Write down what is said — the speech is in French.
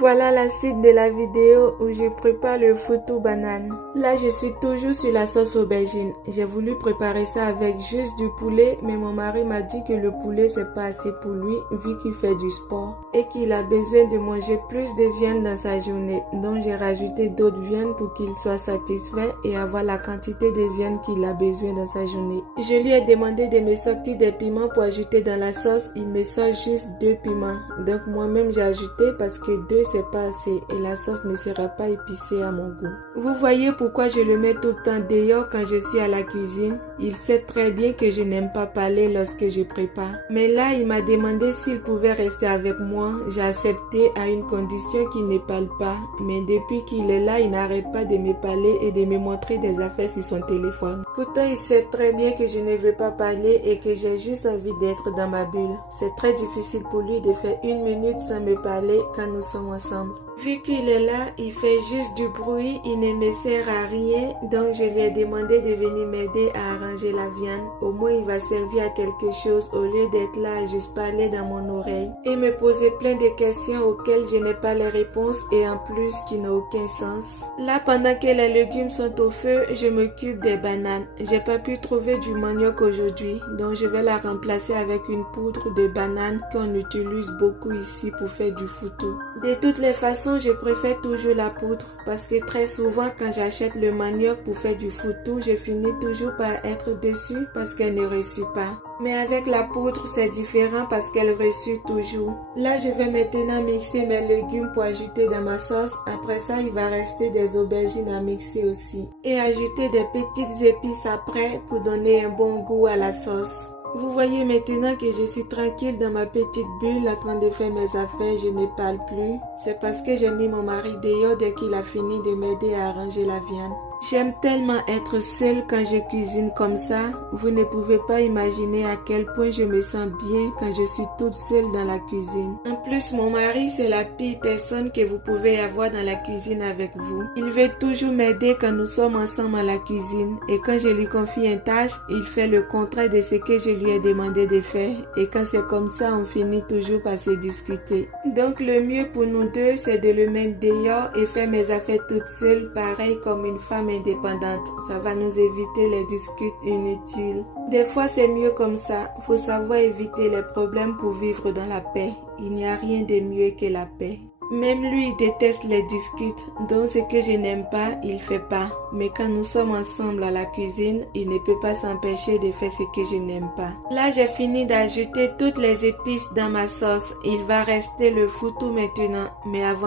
Voilà la suite de la vidéo où je prépare le foutou banane. Là, je suis toujours sur la sauce aubergine. J'ai voulu préparer ça avec juste du poulet, mais mon mari m'a dit que le poulet c'est pas assez pour lui vu qu'il fait du sport et qu'il a besoin de manger plus de viande dans sa journée. Donc, j'ai rajouté d'autres viandes pour qu'il soit satisfait et avoir la quantité de viande qu'il a besoin dans sa journée. Je lui ai demandé de me sortir des piments pour ajouter dans la sauce. Il me sort juste 2 piments. Donc, moi-même, j'ai ajouté parce que 2 c'est pas assez et la sauce ne sera pas épicée à mon goût. Vous voyez pourquoi je le mets tout le temps dehors quand je suis à la cuisine. Il sait très bien que je n'aime pas parler lorsque je prépare. Mais là, il m'a demandé s'il pouvait rester avec moi. J'ai accepté à une condition qu'il ne parle pas. Mais depuis qu'il est là, il n'arrête pas de me parler et de me montrer des affaires sur son téléphone. Pourtant, il sait très bien que je ne veux pas parler et que j'ai juste envie d'être dans ma bulle. C'est très difficile pour lui de faire 1 minute sans me parler quand nous sommes ensemble. Vu qu'il est là, il fait juste du bruit, il ne me sert à rien, donc je lui ai demandé de venir m'aider à arranger la viande. Au moins, il va servir à quelque chose au lieu d'être là à juste parler dans mon oreille et me poser plein de questions auxquelles je n'ai pas les réponses et en plus qui n'ont aucun sens. Là, pendant que les légumes sont au feu, je m'occupe des bananes. J'ai pas pu trouver du manioc aujourd'hui, donc je vais la remplacer avec une poudre de banane qu'on utilise beaucoup ici pour faire du foutou. De toutes les façons, je préfère toujours la poudre parce que très souvent quand j'achète le manioc pour faire du foutou, je finis toujours par être déçue parce qu'elle ne reçut pas. Mais avec la poudre, c'est différent parce qu'elle reçut toujours. Là, je vais maintenant mixer mes légumes pour ajouter dans ma sauce. Après ça, il va rester des aubergines à mixer aussi. Et ajouter des petites épices après pour donner un bon goût à la sauce. Vous voyez maintenant que je suis tranquille dans ma petite bulle en train de faire mes affaires, je ne parle plus. C'est parce que j'ai mis mon mari dehors dès qu'il a fini de m'aider à arranger la viande. J'aime tellement être seule quand je cuisine comme ça. Vous ne pouvez pas imaginer à quel point je me sens bien quand je suis toute seule dans la cuisine. En plus, mon mari, c'est la pire personne que vous pouvez avoir dans la cuisine avec vous. Il veut toujours m'aider quand nous sommes ensemble à la cuisine. Et quand je lui confie une tâche, il fait le contraire de ce que je lui ai demandé de faire. Et quand c'est comme ça, on finit toujours par se discuter. Donc, le mieux pour nous deux, c'est de le mettre dehors et faire mes affaires toute seule, pareil comme une femme indépendante. Ça va nous éviter les disputes inutiles. Des fois, c'est mieux comme ça. Faut savoir éviter les problèmes pour vivre dans la paix. Il n'y a rien de mieux que la paix. Même lui, il déteste les disputes. Donc, ce que je n'aime pas, il fait pas. Mais quand nous sommes ensemble à la cuisine, il ne peut pas s'empêcher de faire ce que je n'aime pas. Là, j'ai fini d'ajouter toutes les épices dans ma sauce. Il va rester le foutou maintenant. Mais avant